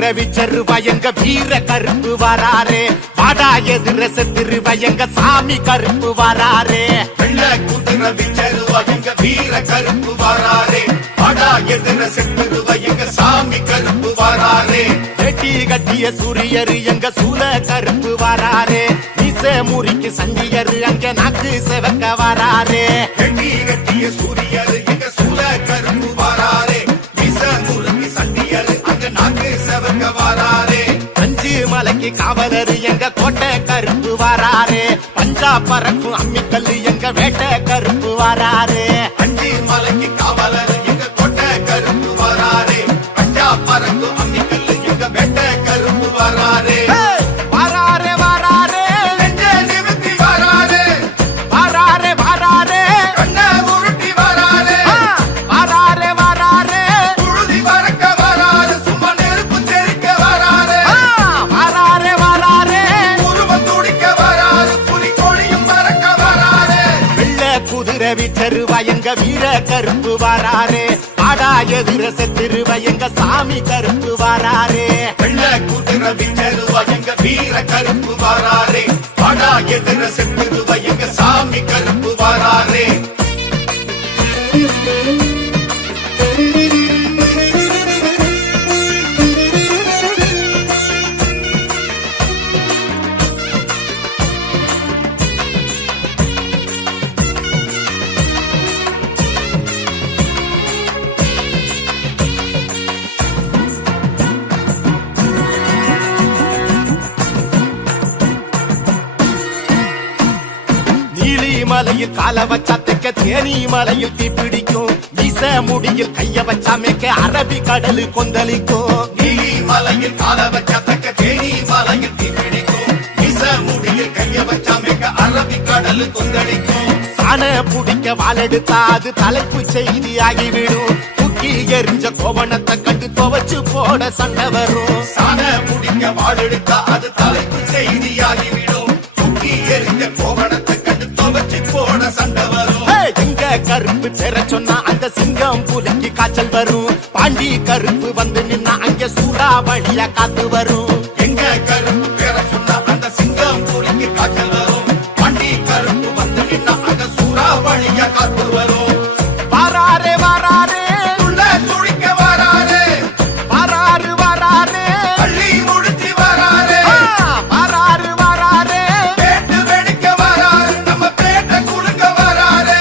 குதிரை விச்சருவா எங்க வீர கருப்பு வராரே. வாடா எதிர செத்துருவா எங்க சாமி கருப்பு வராரே. வெள்ள குதிரை விச்சருவா எங்க வீர கருப்பு வராரே. வாடா எதிர செத்துருவா எங்க சாமி கருப்பு வராரே. வெட்டி கட்டிய சூரியரு எங்க சூல கருப்பு வராரே. மீச முறிக்கு சண்டியரு அங்க நாக்கு செவக்க வராரே. வெட்டி கட்டிய சூரியரு எங்க சூல கருப்பு வராரே. மீச முறிக்கு சண்டியரு அங்க நாக்கு செவக்க வராரே. அஞ்சு மலைக்கு காவலரு எங்க கோட்டை கருப்பு வராரே. பஞ்சா பறக்கும் அம்மிக்கல்லு எங்க வேட்டை கருப்பு வராரே. அஞ்சு மலைக்கு காவலரு எங்க கோட்டை கருப்பு வராரே. பஞ்சா பறக்கும் அம்மிக்கல்லு எங்க வேட்டை கருப்பு வராரே. வராரே வராரே நெஞ்ச நிமித்தி வராரே. வராரே வராரே கண்ண உருட்டி வராரே. வராரே வராரே புழுதி பறக்க வராரு. சும்மா நெருப்பு தெறிக்க வராரே. வராரே வராரே உருவம் துடிக்க வராரு. புலி கோழியும் பறக்க வராரே. வெள்ள குதிரை விச்சருவா எங்க வீர கருப்பு வராரே. ஆடா எதிர செத்துருவா எங்க சாமி கருப்பு வராரே. வெள்ள குதிரை விச்சருவா எங்க வீர கருப்பு வராரே. வாடா எதிர செத்துருவா எங்க சாமி கருப்பு வராரே. மலையில் கால வச்சா தெக்க தேனி மலையில் தீ பிடிக்கும். மீச முடியில் கைய வச்சா மேக்க அரபி கடலு கொந்தளிக்கும். நீலி மலையில் கால வச்சா தக்க தேனி மலையில் தீ பிடிக்கும். மீச முடியில் கைய வச்சா மேக்க அரபி கடலு கொந்தளிக்கும். சாண புடிக்க வாழெடுத்தா அது தலைப்பு செய்தி ஆகிவிடும். தூக்கி எரிஞ்ச கோவணத்தை கண்டு துவச்சு போட சண்டை வரும். சாண புடிக்க வாழெடுத்தா அது தலைப்பு செய்தியாகிவிடும். தூக்கி எரிஞ்ச கோவணத்தை கண்டு துவச்சு போட சண்டை வரும். எங்க கருப்பு பெற சொன்னா அந்த சிங்கம் புலிக்கு காய்ச்சல் வரும். பாண்டி கருப்பு வந்து நின்னா அங்க சூறாவளியா காத்து வரும். எங்க கருப்பு பேர சொன்னா அந்த சிங்கம் புலிக்கு காய்ச்சல் வரும். பாண்டி கருப்பு வந்து நின்னா அங்க சூறாவளியா காத்து வரும். வராரே வராரே உள்ள துடிக்க வராரே. வராரு வராரே பள்ளி முடிச்சு வராரே. வராரு வராரே பேட்டு வெடிக்க வராரு. நம்ம பேட்ட குடுங்க வராரு.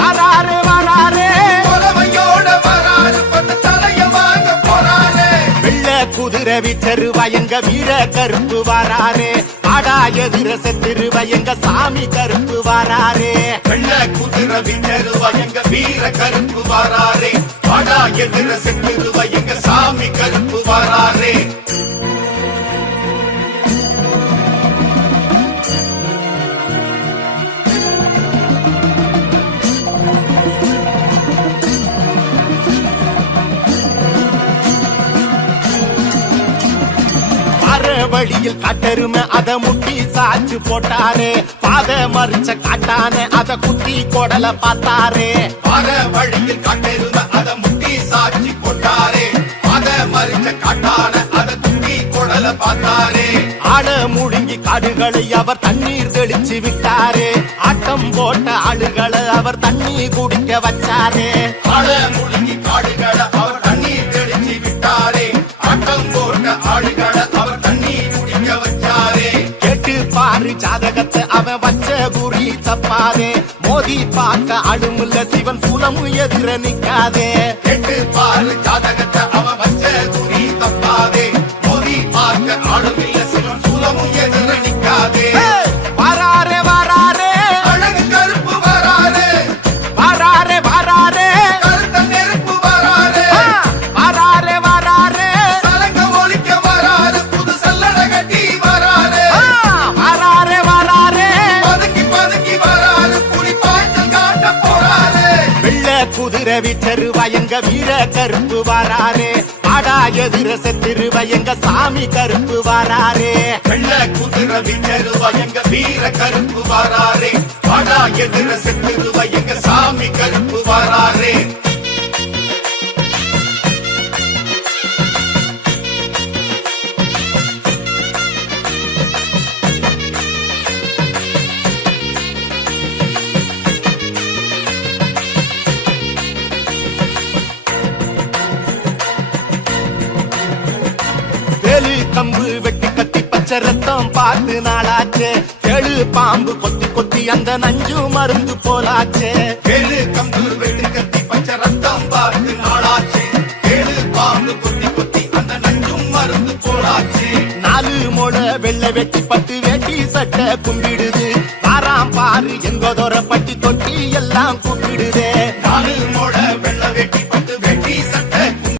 வராரு வராரே கொலவையோட வராரு. பத்து தலைய வாங்க போறாரு. வெள்ள குதிரை விச்சருவா எங்க வீர கருப்பு வராரே. ஆடா எதிர செத்துருவா எங்க சாமி கருப்பு வராரே. வெள்ள குதிரை விச்சருவா எங்க வீர கருப்பு வராரே. வாடா எதிர செத்துருவா எங்க சாமி கருப்பு வராரே. வழியில் காட்டெருமை அத முட்டி சாச்சு போட்டாரே. பாத மறிச்ச காட்டானே அத குத்தி கொடல பார்த்தாரே. வர வழியில் காட்டெருமை அத முட்டி சாட்சி போட்டாரே. அத மறிச்ச காட்டான அத குத்தி கொடல பார்த்தாரே. ஆட முழுங்கி காடுகளை அவர் தண்ணீர் தெளிச்சு விட்டாரே. ஆட்டம் போட்ட ஆளுகளை அவர் தண்ணீர் குடிக்க வச்சாரே. ஆட முழுங்கி காடுகளை அவர் தண்ணீர் தெளிச்சு விட்டாரே. ஆட்டம் போட்ட ஆளுகளை அவர் தண்ணீர் குடிக்க வச்சாரே. கேட்டு பாரு ஜாதகத்தை அவன் வச்ச குறி தப்பாதே. மோதி பார்க்க அடுமுல்ல சிவன் சூலம் எதிர நிக்காதே. கேட்டு பாரு ஜாதகத்தை அவன் வச்ச குறி தப்பாதே. மோதி பார்க்க ஆளுமில்ல சிவன் சூலமும் எதிர நிக்காதே. வராரே வராரே அழகு கருப்பு வராரே. வராரே வராரே கருத்த நெருப்பு வராரே. வராரே வராரே சலங்க ஒலிக்க வராரு. புது சல்லட கட்டி வராரு. வராரே வராரே பதுக்கி பதுக்கி வராரு. புலி பாய்ச்சல் காட்ட போறாரு. வெள்ள குதிரை விச்சருவா எங்க வீர கருப்பு வராரே. ஆடா எதிர செத்துருவா எங்க சாமி கருப்பு வராரே. வெள்ள குதிரை விச்சருவா எங்க வீர கருப்பு வராரே. வாடா எதிர செத்துருவா எங்க சாமி கருப்பு வராரே. வேலு கம்பு வெட்டி கத்தி பச்சை ரத்தம் பார்த்து நாளாச்சே கேளு பாம்பு கொத்தி கொத்தி அந்த நஞ்சு மருந்து போலாச்சே வேலு கம்பு வெட்டு கத்தி பச்சை ரத்தம் பார்த்து நாளாச்சு ஏழு பாம்பு கொத்தி கொத்தி அந்த நஞ்சும் மருந்து போலாச்சு 4 முளை வெள்ளை வெட்டி பட்டு வேட்டி சட்டை கும்பிடுது பாராம் பாரு எங்கதோர பட்டி தொட்டி எல்லாம் கும்பிடுது